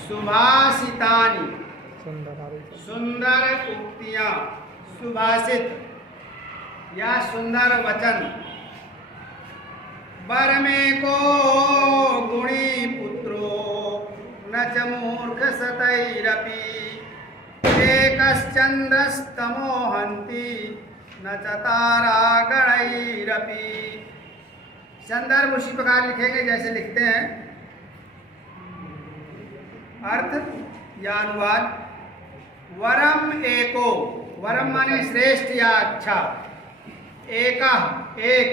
सुभाषितानि सुंदर उक्तियां, सुभाषित या सुंदर वचन। वर में को गुणी पुत्रो न च मूर्ख सतैरपि एकश्चंद्रस्तमो हन्ति न च तारा गणैरपि। संदर्भ उसी प्रकार लिखेंगे जैसे लिखते हैं। अर्थ या अनुवाद। वरम एको, वरम माने श्रेष्ठ या अच्छा। एका एक,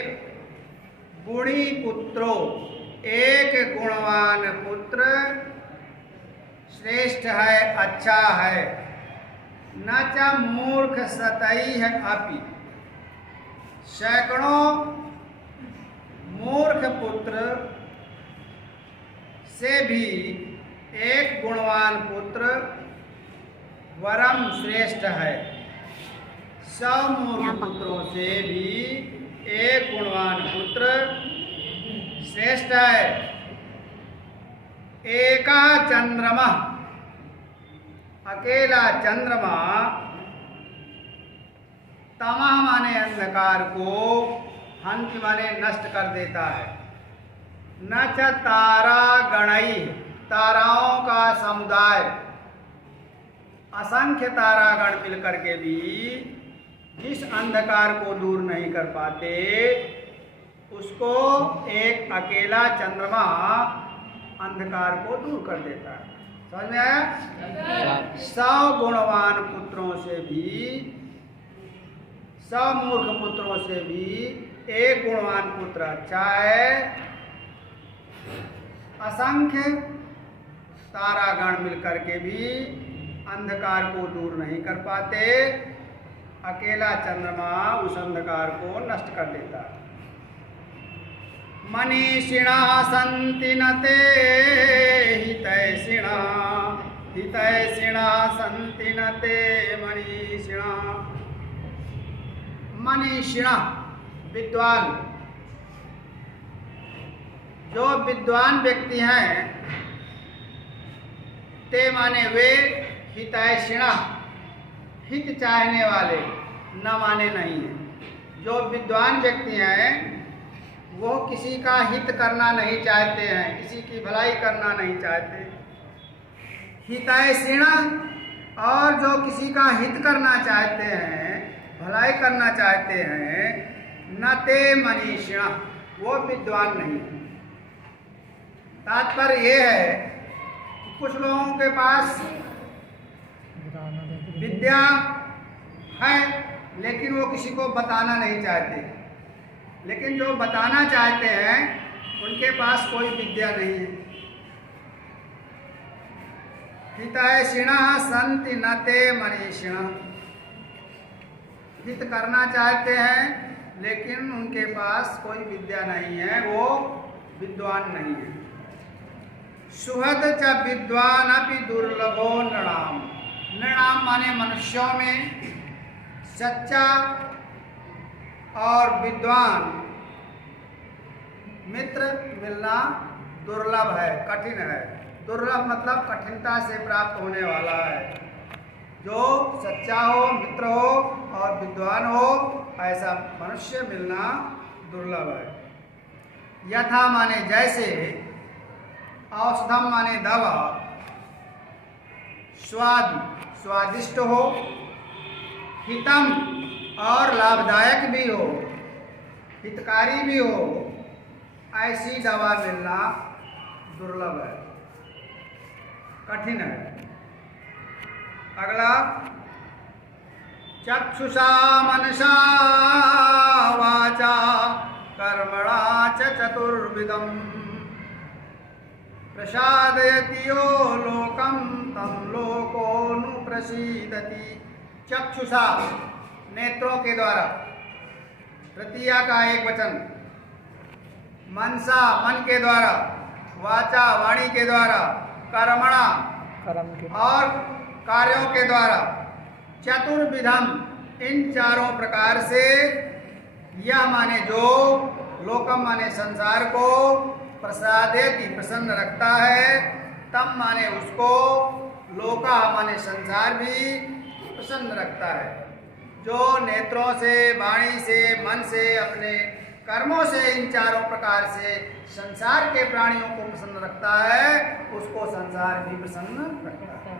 गुणी पुत्रो एक गुणवान पुत्र, श्रेष्ठ है, अच्छा है। न च मूर्ख सतैः अपि, सैकड़ों मूर्ख पुत्र से भी एक गुणवान पुत्र वरम श्रेष्ठ है। 100 मूर्ख पुत्रों से भी एक गुणवान पुत्र श्रेष्ठ है। एका चंद्रमा, अकेला चंद्रमा, तमः माने अंधकार को, हंति माने नष्ट कर देता है। न च तारा गणई, ताराओं का समुदाय, असंख्य तारागण मिलकर के भी जिस अंधकार को दूर नहीं कर पाते, उसको एक अकेला चंद्रमा अंधकार को दूर कर देता है। समझ में आया? 100 गुणवान पुत्रों से भी, 100 मूर्ख पुत्रों से भी एक गुणवान पुत्र अच्छा है। असंख्य तारागण मिलकर के भी अंधकार को दूर नहीं कर पाते, अकेला चंद्रमा उस अंधकार को नष्ट कर देता है। मनीषिणा सन्ति न ते हितैषिणा, हितैषिणा सन्ति न ते मनीषिणा। मनीषिणा विद्वान, जो विद्वान व्यक्ति हैं, ते माने वे, हितैषिणा हित चाहने वाले, न माने नहीं है। जो विद्वान व्यक्ति हैं वो किसी का हित करना नहीं चाहते हैं, किसी की भलाई करना नहीं चाहते। हितैषिणा, और जो किसी का हित करना चाहते हैं, भलाई करना चाहते हैं, न ते मनीषिणा, वो विद्वान नहीं। तात्पर्य ये है कि कुछ लोगों के पास विद्या है लेकिन वो किसी को बताना नहीं चाहते, लेकिन जो बताना चाहते हैं उनके पास कोई विद्या नहीं है। हितैषिणः सन्ति न ते मनीषिणः, हित करना चाहते हैं लेकिन उनके पास कोई विद्या नहीं है, वो विद्वान नहीं है। सुहद च विद्वान अपि दुर्लभो नृणाम, नृणाम माने मनुष्यों में सच्चा और विद्वान मित्र मिलना दुर्लभ है, कठिन है। दुर्लभ मतलब कठिनता से प्राप्त होने वाला है। जो सच्चा हो, मित्र हो और विद्वान हो, ऐसा मनुष्य मिलना दुर्लभ है। यथा माने जैसे, औषधम माने दवा, स्वाद स्वादिष्ट हो, हितम और लाभदायक भी हो, हितकारी भी हो, ऐसी दवा मिलना दुर्लभ है, कठिन है। अगला, चक्षुषा मनसा वाचा कर्मणा च चतुर्विधम प्रसादयति यो लोकं तं लोकोऽनुप्रसीदति। चक्षुषा नेत्रों के द्वारा, तृतीया का एक वचन। मनसा मन के द्वारा, वाचा वाणी के द्वारा, कर्मणा और कार्यों के द्वारा, चतुर्विधम इन चारों प्रकार से, यह माने जो, लोकम माने संसार को, प्रसादेति प्रसन्न रखता है, तम माने उसको, लोका माने संसार भी प्रसन्न रखता है। जो नेत्रों से, वाणी से, मन से, अपने कर्मों से, इन चारों प्रकार से संसार के प्राणियों को प्रसन्न रखता है, उसको संसार भी प्रसन्न रखता है।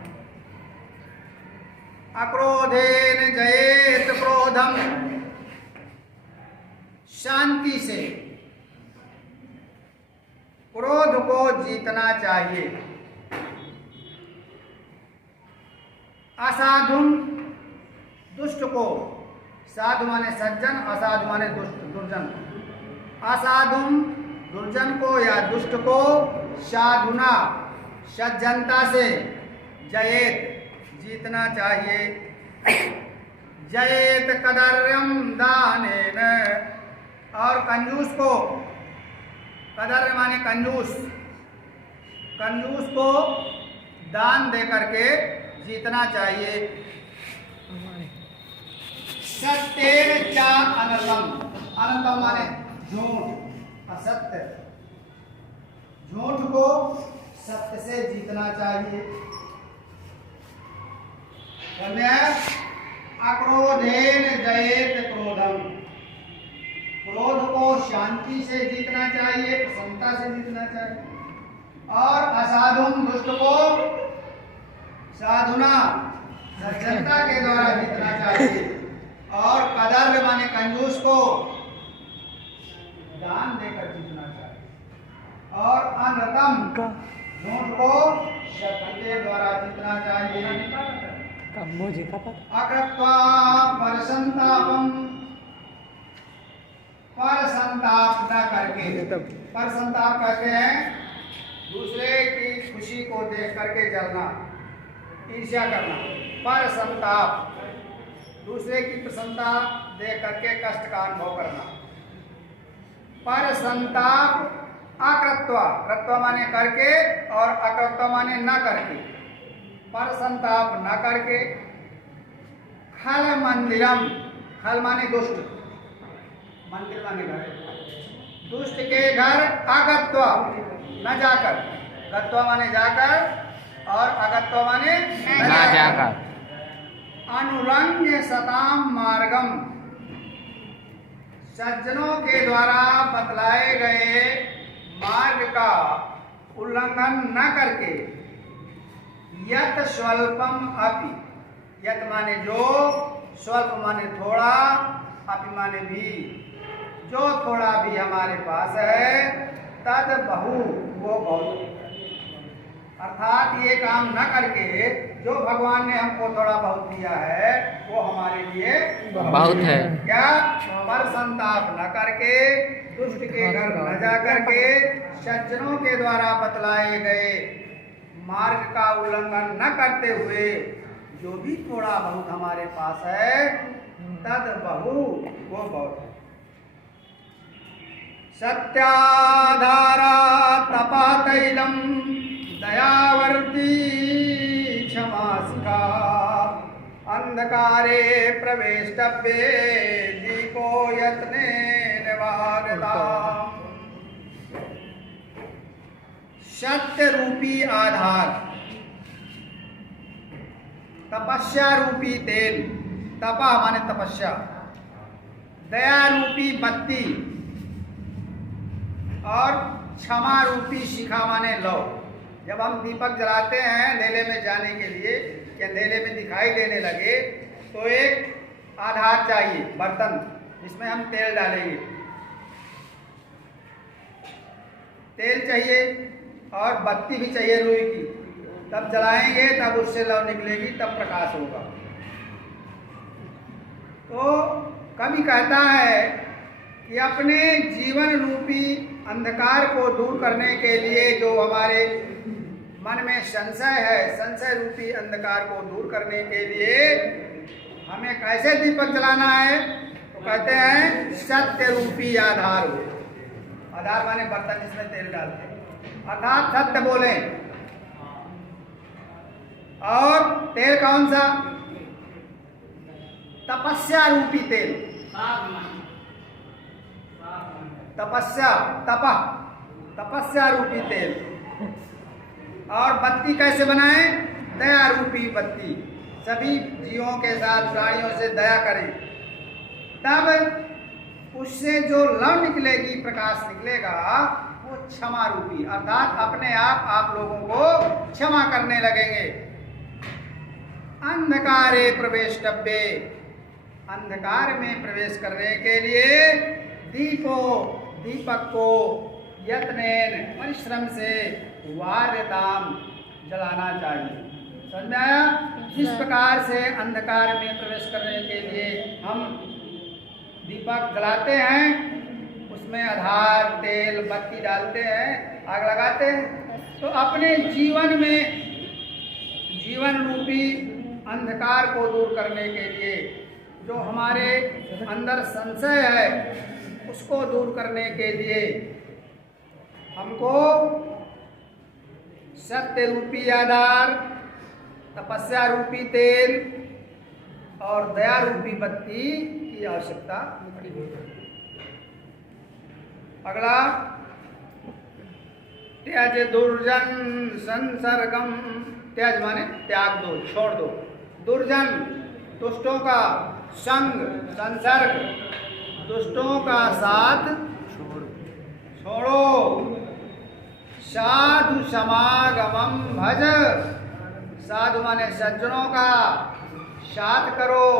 अक्रोधेन जयेत क्रोधम, शांति से क्रोध को जीतना चाहिए। असाधु, दुष्ट को, साधु माने सज्जन, असाधु माने दुष्ट, दुर्जन। असाधु दुर्जन को या दुष्ट को साधुना, सज्जनता से, जयेत जीतना चाहिए। जयेत कदर्यम दानेन, और कंजूस को, कदर्य माने कंजूस, कंजूस को दान दे करके जीतना चाहिए। सत्येन चा अनलम, अनलम माने झूठ, असत्य, झूठ को सत्य से जीतना चाहिए। अक्रोधेन जयेत क्रोधम, क्रोध को शांति से जीतना चाहिए, प्रसन्नता से जीतना चाहिए। और असाधुम, दुष्ट को साधुना, सज्जनता के द्वारा जीतना चाहिए। और कदर्य माने कंजूस को दान देकर जीतना चाहिए। और अनृतम, झूठ को सत्य के द्वारा जीतना चाहिए। अकृत्वा परसंतापम, पर संताप न करके, पर संताप कहते हैं दूसरे की खुशी को देख करके जलना, ईर्ष्या करना। पर संताप, दूसरे की प्रसन्नता देख करके कष्ट का अनुभव करना। पर संताप अकृत्वा, कृत्वा माने करके और अकृत्वा माने न करके, पर संताप न करके। खल मंदिरम, खल माने दुष्ट, मंदिर माने घर, दुष्ट के घर अगत्वा न जाकर, गत्वा माने जाकर और अगत्वा माने न जाकर। अनुरंग्य सताम मार्गम, सज्जनों के द्वारा बतलाए गए मार्ग का उल्लंघन न करके। यत स्वल्पम अपि, यत माने जो, स्वल्प माने थोड़ा, अपि माने भी, जो थोड़ा भी हमारे पास है, तद बहु, वो बहुत। अर्थात ये काम न करके जो भगवान ने हमको थोड़ा बहुत दिया है वो हमारे लिए बहुत है। क्या? पर संताप न करके, दुष्ट के घर न जा करके, सज्जनों के द्वारा बतलाए गए मार्ग का उल्लंघन न करते हुए जो भी थोड़ा बहुत हमारे पास है, तद बहु, वो बहुत है। सत्याधारा तपा तैलम दयावर्ती क्षमा शिखा, अंधकारे प्रवेष्टव्ये दीपो यत्नेन वारताम्। सत्य रूपी आधार, तपस्या रूपी तेल, तपा माने तपस्या, दया रूपी बत्ती और क्षमा रूपी शिखा माने लौ। जब हम दीपक जलाते हैं अंधेरे में जाने के लिए कि अंधेरे में दिखाई देने लगे, तो एक आधार चाहिए, बर्तन जिसमें हम तेल डालेंगे, तेल चाहिए और बत्ती भी चाहिए रुई की, तब जलाएंगे तब उससे लौ निकलेगी, तब प्रकाश होगा। तो कवि कहता है कि अपने जीवन रूपी अंधकार को दूर करने के लिए जो हमारे मन में संशय है, संशय रूपी अंधकार को दूर करने के लिए हमें कैसे दीपक जलाना है? तो कहते हैं सत्य रूपी आधार हो। आधार माने बर्तन जिसमें तेल डालते हैं, अर्थात सत्य बोले। और तेल कौन सा? तपस्या रूपी तेल, तपस्या, तपस्या रूपी तेल। और बत्ती कैसे बनाएं? दया रूपी बत्ती। सभी जीवों के साथ, प्राणियों से दया करें, तब उससे जो लौ निकलेगी, प्रकाश निकलेगा, वो क्षमा रूपी, अर्थात अपने आप लोगों को क्षमा करने लगेंगे। अंधकारे प्रवेष्टव्ये, अंधकार में प्रवेश करने के लिए दीपक को यत्नेन, परिश्रम से, वार्यताम, जलाना चाहिए। समझ में आया? जिस प्रकार से अंधकार में प्रवेश करने के लिए हम दीपक जलाते हैं, उसमें आधार, तेल, बत्ती डालते हैं, आग लगाते हैं, तो अपने जीवन में जीवन रूपी अंधकार को दूर करने के लिए, जो हमारे अंदर संशय है, उसको दूर करने के लिए हमको सत्य रूपी आधार, तपस्या रूपी तेल और दया रूपी बत्ती की आवश्यकता पड़ी। अगला, त्याज दुर्जन संसर्गम, त्याज माने त्याग दो, छोड़ दो, दुर्जन दुष्टों का संग, संसर्ग, दुष्टों का साथ छोड़ो, साधु समागमम भज, साधु माने सज्जनों का साथ करो,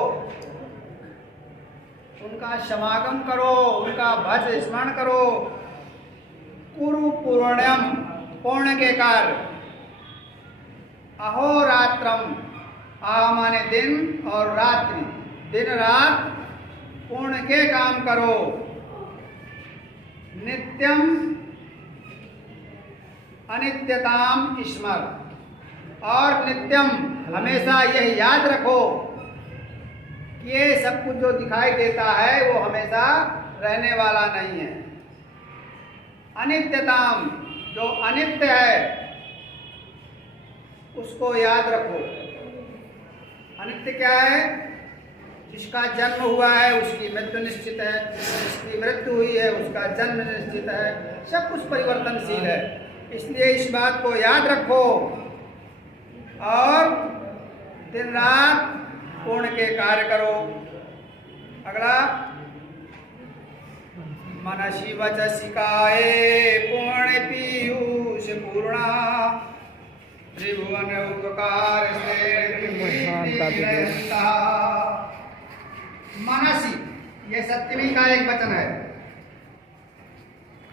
उनका समागम करो, उनका भज, स्मरण करो। कुरु पूर्णम, पूर्ण के कार्य, अहोरात्रम, आह माने दिन और रात्रि, दिन रात पूर्ण के काम करो। नित्यम अनित्यताम स्मर, और नित्यम हमेशा यह याद रखो कि ये सब कुछ जो दिखाई देता है वो हमेशा रहने वाला नहीं है। अनित्यताम, जो अनित्य है उसको याद रखो। अनित्य क्या है? जिसका जन्म हुआ है उसकी मृत्यु निश्चित है, जिसकी मृत्यु हुई है उसका जन्म निश्चित है, सब कुछ परिवर्तनशील है। इसलिए इस बात को याद रखो और दिन रात पूर्ण के कार्य करो। अगला, मनसी वचसिकाए पूर्ण पीयूष पूर्णा, त्रिभुवन उपकार से मनसी, ये सप्तमी का एक वचन है।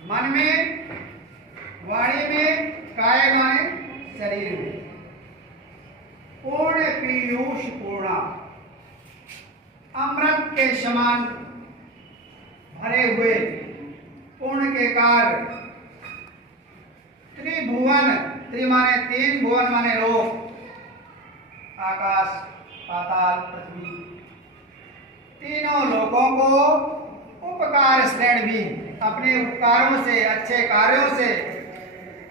मन में, वाणी में, काय माने शरीर में, पूर्ण पीयूष पूर्णा, अमृत के समान भरे हुए पूर्ण के कार्य, त्रिभुवन, त्रि माने तीन, भुवन माने लोक, आकाश, पाताल, पृथ्वी, तीनों लोगों को उपकार श्रेण भी, अपने उपकारों से, अच्छे कार्यों से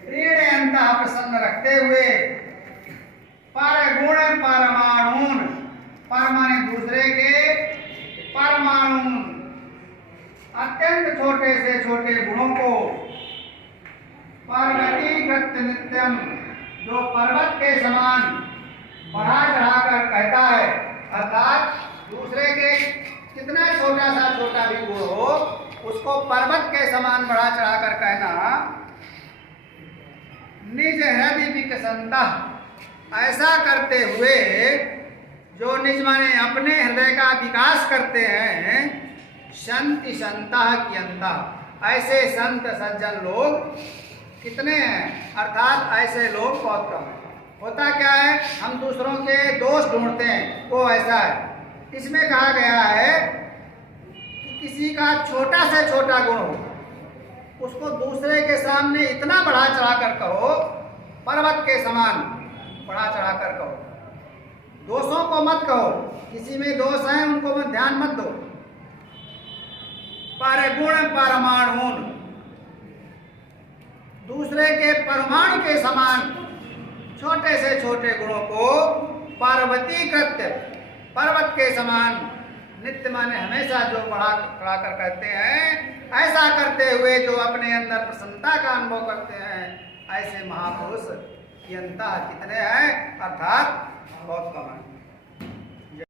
प्रीणयन्तः प्रसन्न रखते हुए, परगुण परमाणुन, पर माने दूसरे के, परमाणु, अत्यंत छोटे से छोटे गुणों को, पर्वतीकृत नित्यम, जो पर्वत के समान बढ़ा चढ़ाकर कहता है, अर्थात दूसरे के कितना छोटा सा छोटा भी गुण हो उसको पर्वत के समान बढ़ा चढ़ाकर कहना। निज हृदय विकसंता, ऐसा करते हुए, जो निज माने अपने हृदय का विकास करते हैं, संति संता की अंता, ऐसे संत सज्जन लोग कितने हैं? अर्थात ऐसे लोग बहुत कम हैं। होता क्या है, हम दूसरों के दोष ढूंढते हैं, वो ऐसा है। इसमें कहा गया है कि किसी का छोटा से छोटा गुण हो उसको दूसरे के सामने इतना बढ़ा चढ़ाकर कहो, पर्वत के समान बढ़ा चढ़ाकर कहो। दोषों को मत कहो, किसी में दोष है उनको मत ध्यान मत दो। परगुण परमाणुन, दूसरे के परमाणु के समान छोटे से छोटे गुणों को पार्वतीकृत, पर्वत के समान, नित्य माने हमेशा जो बढ़ा चढ़ाकर कहते हैं, ऐसा करते हुए जो अपने अंदर प्रसन्नता का अनुभव करते हैं, ऐसे महापुरुष कियंता कितने हैं, अर्थात बहुत कम है।